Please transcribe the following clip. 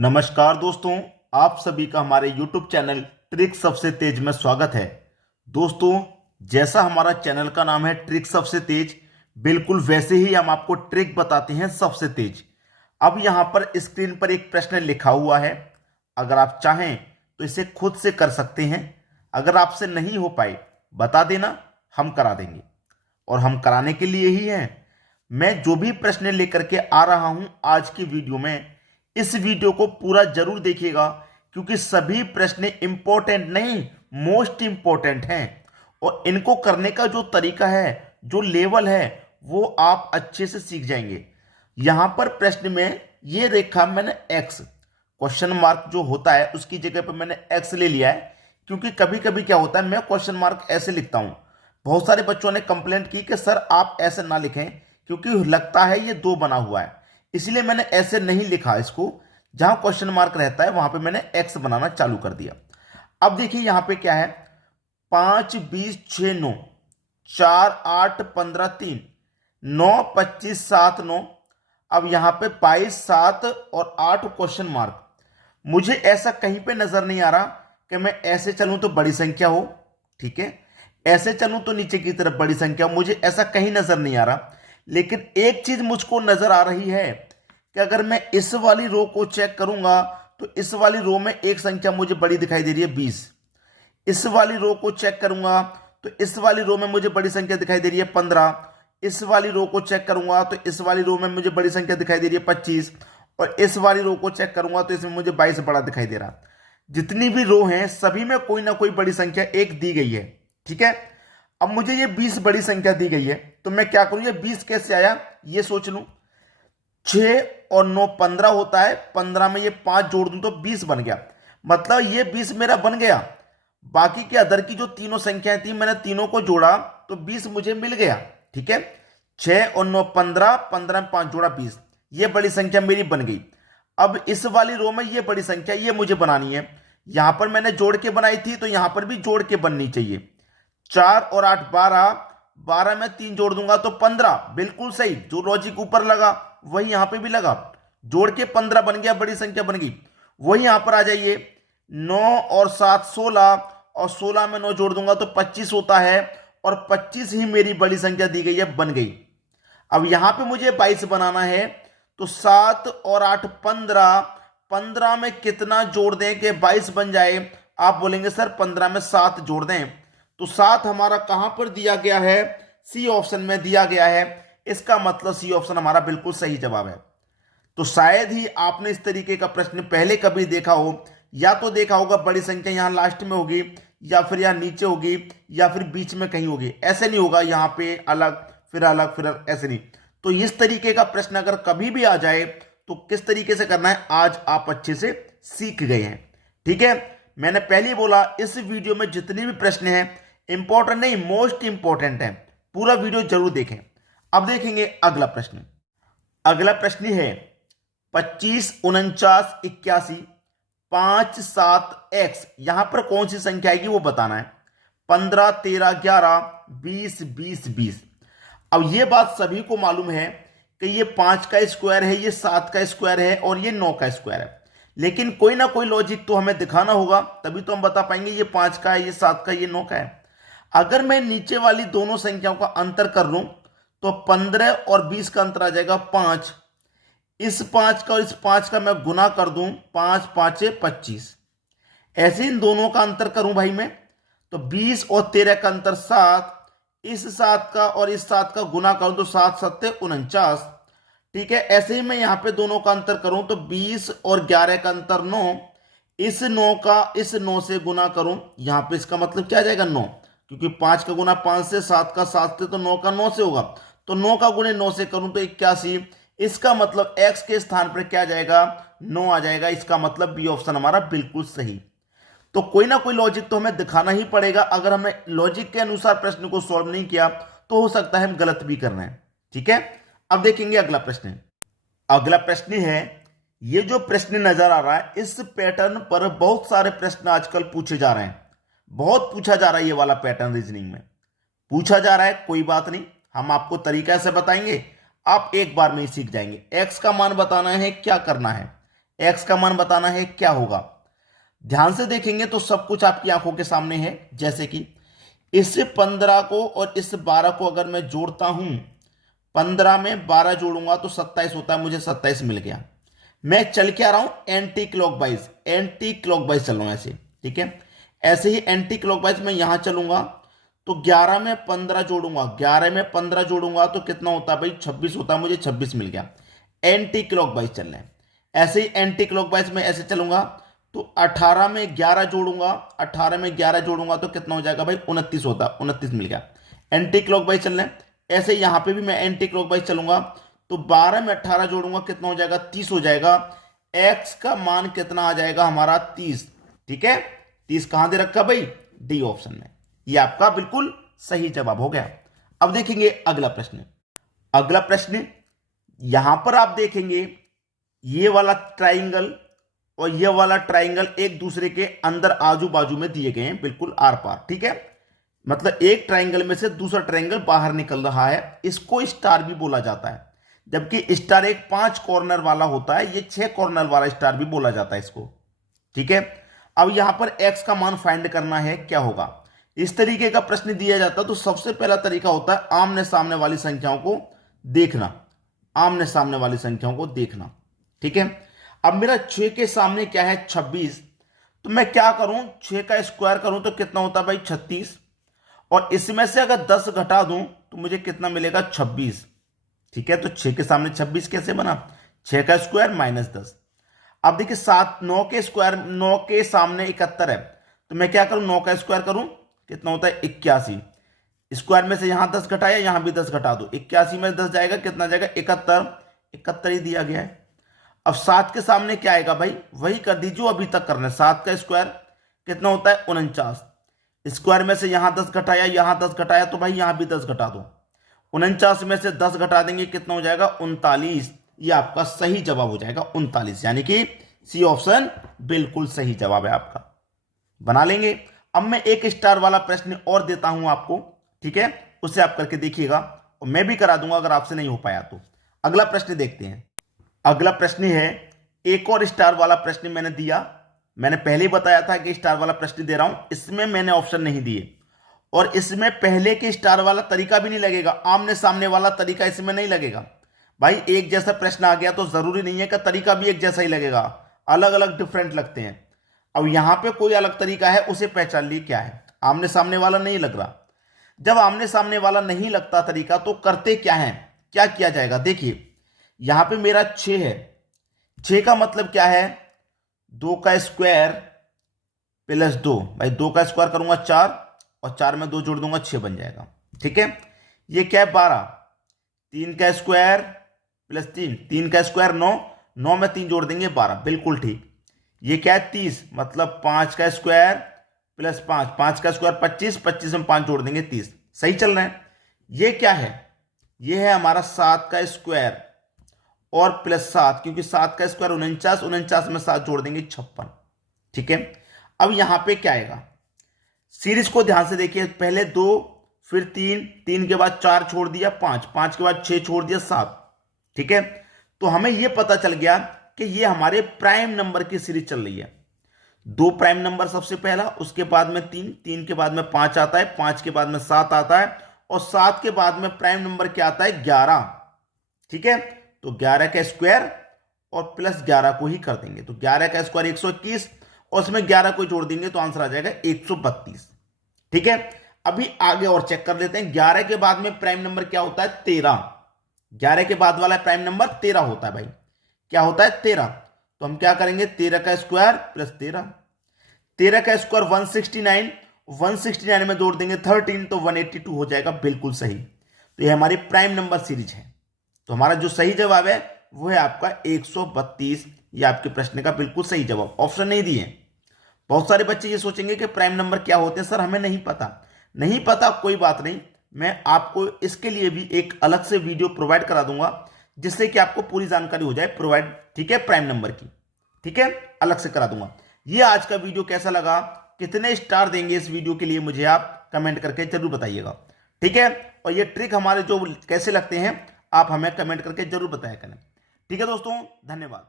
नमस्कार दोस्तों, आप सभी का हमारे YouTube चैनल ट्रिक सबसे तेज में स्वागत है। दोस्तों, जैसा हमारा चैनल का नाम है ट्रिक सबसे तेज, बिल्कुल वैसे ही हम आपको ट्रिक बताते हैं सबसे तेज। अब यहां पर स्क्रीन पर एक प्रश्न लिखा हुआ है, अगर आप चाहें तो इसे खुद से कर सकते हैं। अगर आपसे नहीं हो पाए बता देना, हम करा देंगे और हम कराने के लिए ही हैं। मैं जो भी प्रश्न लेकर के आ रहा हूं आज की वीडियो में, इस वीडियो को पूरा जरूर देखिएगा, क्योंकि सभी प्रश्न इंपॉर्टेंट नहीं, मोस्ट इंपॉर्टेंट हैं और इनको करने का जो तरीका है, जो लेवल है, वो आप अच्छे से सीख जाएंगे। यहां पर प्रश्न में ये रेखा मैंने एक्स, क्वेश्चन मार्क जो होता है उसकी जगह पर मैंने एक्स ले लिया है, क्योंकि कभी कभी क्या होता है मैं क्वेश्चन मार्क ऐसे लिखता हूं। बहुत सारे बच्चों ने कंप्लेंट की कि सर आप ऐसे ना लिखें, क्योंकि लगता है ये दो बना हुआ है, इसलिए मैंने ऐसे नहीं लिखा इसको। जहां क्वेश्चन मार्क रहता है वहां पे मैंने एक्स बनाना चालू कर दिया। अब देखिए यहां पे क्या है, 5 20 6 9, 4 8 15 3, 9 25 7 9। अब यहां पे 22 7 और 8 क्वेश्चन मार्क। मुझे ऐसा कहीं पे नजर नहीं आ रहा कि मैं ऐसे चलूं तो बड़ी संख्या हो, ठीक है, ऐसे चलूं तो नीचे की तरफ बड़ी संख्या हो, मुझे ऐसा कहीं नजर नहीं आ रहा। लेकिन एक चीज मुझको नजर आ रही है कि अगर मैं इस वाली रो को चेक करूंगा तो इस वाली रो में एक संख्या मुझे बड़ी दिखाई दे रही है 20। इस वाली रो को चेक करूंगा तो इस वाली रो में मुझे बड़ी संख्या दिखाई दे रही है 15। इस वाली रो को चेक करूंगा तो इस वाली रो में मुझे बड़ी संख्या दिखाई दे रही है 25। और इस वाली रो को चेक करूंगा तो इसमें मुझे 22 बड़ा दिखाई दे रहा। जितनी भी रो हैं सभी में कोई ना कोई बड़ी संख्या एक दी गई है, ठीक है। अब मुझे ये 20 बड़ी संख्या दी गई है, तो मैं क्या करूं, ये 20 कैसे आया ये सोच लूं। 6 और 9 15 होता है, 15 में ये 5 जोड़ दूं तो 20 बन गया। मतलब ये 20 मेरा बन गया। बाकी के अदर की जो तीनों संख्याएं थी मैंने तीनों को जोड़ा तो 20 मुझे मिल गया, ठीक है। 6 और 9 15, 15 में 5 जोड़ा 20, ये बड़ी संख्या मेरी बन गई। अब इस वाली रो में ये बड़ी संख्या ये मुझे बनानी है। यहां पर मैंने जोड़ के बनाई थी तो यहां पर भी जोड़ के बननी चाहिए। 4 और 8 12, 12 में 3 जोड़ दूंगा तो 15, बिल्कुल सही, जो लॉजिक ऊपर लगा वही यहां पे भी लगा। जोड़ के 15 बन गया, बड़ी संख्या बन गई। वही यहां पर आ जाइए, 9 और 7 16, और 16 में 9 जोड़ दूंगा तो 25 होता है, और 25 ही मेरी बड़ी संख्या दी गई है, बन गई। अब यहां पे मुझे 22 बनाना है, तो 7 और 8 15, 15 में कितना जोड़ दें कि 22 बन जाए। आप बोलेंगे सर 15 में 7 जोड़ दें, तो 7 हमारा कहां पर दिया गया है, सी ऑप्शन में दिया गया है। इसका मतलब सी ऑप्शन हमारा बिल्कुल सही जवाब है। तो शायद ही आपने इस तरीके का प्रश्न पहले कभी देखा हो, या तो देखा होगा बड़ी संख्या यहां लास्ट में होगी, या फिर यहां नीचे होगी, या फिर बीच में कहीं होगी। ऐसे नहीं होगा यहां पे अलग फिर अलग फिर अलग, ऐसे नहीं। तो इस तरीके का प्रश्न अगर कभी भी आ जाए तो किस तरीके से करना है आज आप अच्छे से सीख गए हैं, ठीक है। मैंने पहले ही बोला इस वीडियो में जितने भी प्रश्न हैं इंपॉर्टेंट नहीं, मोस्ट इंपॉर्टेंट है, पूरा वीडियो जरूर देखें। अब देखेंगे अगला प्रश्न। अगला प्रश्न है 25 49 81 5 7 एक्स। यहां पर कौन सी संख्या आएगी वो बताना है। 15 13 11 20 20 20। अब ये बात सभी को मालूम है कि ये 5 का स्क्वायर है, ये 7 का स्क्वायर है और ये 9 का स्क्वायर है। लेकिन कोई ना कोई लॉजिक तो हमें दिखाना होगा, तभी तो हम बता पाएंगे ये 5 का है, ये 7 का, ये 9 का है। अगर मैं नीचे वाली दोनों संख्याओं का अंतर कर लूं तो 15 और 20 का अंतर आ जाएगा 5। इस 5 का और इस 5 का मैं गुना कर दूं, 5 5 25। ऐसे इन दोनों का अंतर करूं भाई मैं, तो 20 और 13 का अंतर 7। इस 7 का और इस 7 का गुना करूं तो 7 7 49, ठीक है। ऐसे ही मैं यहां पे दोनों का अंतर करूं तो 20 और 11 का अंतर 9। इस 9 का इस 9 से गुना करूं, यहां पे इसका मतलब क्या आ जाएगा 9, क्योंकि 5 का गुना 5 से, 7 का 7 से, तो 9 का 9 से होगा। तो 9 का गुणे 9 से करूं तो 81। इसका मतलब x के स्थान पर क्या जाएगा, 9 आ जाएगा। इसका मतलब बी ऑप्शन हमारा बिल्कुल सही। तो कोई ना कोई लॉजिक तो हमें दिखाना ही पड़ेगा। अगर हमने लॉजिक के अनुसार प्रश्न को सॉल्व नहीं किया तो हो सकता है हम गलत भी कर रहे हैं, ठीक है। अब देखेंगे अगला प्रश्न। अगला प्रश्न है, ये जो प्रश्न नजर आ रहा है इस पैटर्न पर बहुत सारे प्रश्न आजकल पूछे जा रहे हैं। बहुत पूछा जा रहा है, ये वाला पैटर्न रीजनिंग में पूछा जा रहा है। कोई बात नहीं, हम आपको तरीका से बताएंगे, आप एक बार में ही सीख जाएंगे। एक्स का मान बताना है, क्या करना है, एक्स का मान बताना है क्या होगा। ध्यान से देखेंगे तो सब कुछ आपकी आंखों के सामने है। जैसे कि इस 15 को और इस 12 को अगर मैं जोड़ता हूं, 15 में 12 जोड़ूंगा तो 27 होता है, मुझे 27 मिल गया। मैं चल के आ रहा हूं एंटी क्लॉकवाइज, एंटी क्लॉकवाइज चल रहा हूं ऐसे, ठीक है। ऐसे ही एंटी क्लॉकवाइज में यहां चलूंगा तो 11 में 15 जोड़ूंगा, 11 में 15 जोड़ूंगा तो कितना होता है भाई, 26 होता है, मुझे 26 मिल गया। एंटी क्लॉकवाइज चल रहे हैं। ऐसे ही एंटी क्लॉकवाइज में ऐसे चलूंगा तो 18 में 11 जोड़ूंगा, 18 में 11 जोड़ूंगा तो कितना हो जाएगा भाई, 29 होता है, 29 मिल गया। एंटी क्लॉकवाइज चल रहे हैं। ऐसे यहां पे भी मैं एंटी क्लॉकवाइज चलूंगा तो 12 में 18 जोड़ूंगा कितना हो जाएगा, 30 हो जाएगा। एक्स का मान कितना आ जाएगा हमारा, 30। ठीक है, 30 कहां दे रखा भाई, डी ऑप्शन में। ये आपका बिल्कुल सही जवाब हो गया। अब देखेंगे अगला प्रश्न। अगला प्रश्न यहां पर आप देखेंगे ये वाला ट्राइंगल और ये वाला ट्राइंगल एक दूसरे के अंदर आजू बाजू में दिए गए हैं, बिल्कुल आर पार। ठीक है, मतलब एक ट्राइंगल में से दूसरा ट्राइंगल बाहर निकल रहा है, इसको स्टार भी बोला जाता है। जबकि स्टार एक 5 कॉर्नर वाला होता है, ये 6 कॉर्नर वाला स्टार भी बोला जाता है इसको। ठीक है, अब यहां पर एक्स का मान फाइंड करना है, क्या होगा। इस तरीके का प्रश्न दिया जाता है तो सबसे पहला तरीका होता है आमने सामने वाली संख्याओं को देखना, आमने सामने वाली संख्याओं को देखना। ठीक है, अब मेरा 6 के सामने क्या है, 26, तो मैं क्या करूं, 6 का स्क्वायर करूं तो कितना होता है भाई, 36, और इसमें से अगर 10 घटा दूं तो मुझे कितना मिलेगा, 26। ठीक है, तो 6 के सामने 26 कैसे बना, 6 का स्क्वायर माइनस 10। अब देखिए 9 के स्क्वायर, 9 के सामने 71 है, तो मैं क्या करूं, 9 का स्क्वायर करूं, कितना होता है, 81। स्क्वायर में से यहां 10 घटाया, यहां भी 10 घटा दो, 81 में 10 जाएगा, कितना जाएगा, 71, 71 ही दिया गया है। अब 7 के सामने क्या आएगा भाई, वही कर दीजिए अभी तक करना है। 7 का स्क्वायर कितना होता है, 49। स्क्वायर में से यहां 10 घटाया, यहां 10 घटाया, तो भाई यहां भी 10 घटा दो। 49 में से 10 घटा देंगे, कितना हो जाएगा, 39। ये आपका सही जवाब हो जाएगा 39, यानी कि सी ऑप्शन बिल्कुल सही जवाब है आपका। बना लेंगे। अब मैं एक स्टार वाला प्रश्न और देता हूं आपको, ठीक है, उससे आप करके देखिएगा और मैं भी करा दूंगा अगर आपसे नहीं हो पाया तो। अगला प्रश्न देखते हैं। अगला प्रश्न है, एक और स्टार वाला प्रश्न मैंने दिया। मैंने पहले ही बताया था कि स्टार वाला प्रश्न दे रहा हूं, इसमें मैंने ऑप्शन नहीं दिए और इसमें पहले के स्टार वाला तरीका भी नहीं लगेगा, आमने सामने वाला तरीका इसमें नहीं लगेगा। भाई एक जैसा प्रश्न आ गया तो जरूरी नहीं है कि तरीका भी एक जैसा ही लगेगा, अलग अलग डिफरेंट लगते हैं। अब यहां पे कोई अलग तरीका है, उसे पहचान ली क्या है, आमने सामने वाला नहीं लग रहा। जब आमने सामने वाला नहीं लगता तरीका तो करते क्या है, क्या किया जाएगा। देखिए यहां पे मेरा 6 है, 6 का मतलब क्या है, 2 का स्क्वायर प्लस 2। भाई 2 का स्क्वायर करूंगा 4 और 4 में 2 जोड़ दूंगा 6 बन जाएगा। ठीक है, ये क्या है, 12। 3 का स्क्वायर प्लस 3, 3 का स्क्वायर 9, 9 में 3 जोड़ देंगे 12, बिल्कुल ठीक। ये क्या है, 30, मतलब 5 का स्क्वायर प्लस 5, 5 का स्क्वायर 25, 25 में 5 जोड़ देंगे 30। सही चल रहे हैं। ये क्या है, ये है हमारा 7 का स्क्वायर और प्लस 7, क्योंकि 7 का स्क्वायर 49, 49 में 7 जोड़ देंगे 56। ठीक है, अब यहां पे क्या आएगा, सीरीज को ध्यान से देखिए, पहले 2 फिर 3, 3 के बाद 4 छोड़ दिया 5, 5 के बाद 6 छोड़ दिया 7। ठीक है, तो हमें यह पता चल गया कि ये हमारे प्राइम नंबर की सीरीज चल रही है। 2 प्राइम नंबर सबसे पहला, उसके बाद में 3, 3 के बाद में 5 आता है, 5 के बाद में 7 आता है और 7 के बाद में प्राइम नंबर क्या आता है, 11। ठीक है, तो 11 का स्क्वायर और प्लस 11 को ही कर देंगे, तो 11 का स्क्वायर 121 और उसमें 11 को जोड़ देंगे तो आंसर आ जाएगा 132। ठीक है, अभी आगे और चेक कर लेते हैं। 11 के बाद में प्राइम नंबर क्या होता है, 13। 11 के बाद वाला प्राइम नंबर 13 होता है भाई, क्या होता है, 13। तो हम क्या करेंगे, 13 का स्क्वायर प्लस 13, 13 का स्क्वायर 169, 169 में जोड़ देंगे 13 तो 182 हो जाएगा, बिल्कुल सही। तो ये हमारी प्राइम नंबर सीरीज है। तो हमारा जो सही जवाब है वो है आपका 132। ये आपके प्रश्न का बिल्कुल सही जवाब, ऑप्शन नहीं दिए। बहुत सारे बच्चे ये सोचेंगे कि प्राइम नंबर क्या होते हैं, सर हमें नहीं पता। नहीं पता कोई बात नहीं, मैं आपको इसके लिए भी एक अलग से वीडियो प्रोवाइड करा दूंगा जिससे कि आपको पूरी जानकारी हो जाए प्रोवाइड, ठीक है, प्राइम नंबर की। ठीक है, अलग से करा दूंगा। ये आज का वीडियो कैसा लगा, कितने स्टार देंगे इस वीडियो के लिए मुझे आप कमेंट करके जरूर बताइएगा। ठीक है, और ये ट्रिक हमारे जो कैसे लगते हैं आप हमें कमेंट करके जरूर बताया करें। ठीक है दोस्तों, धन्यवाद।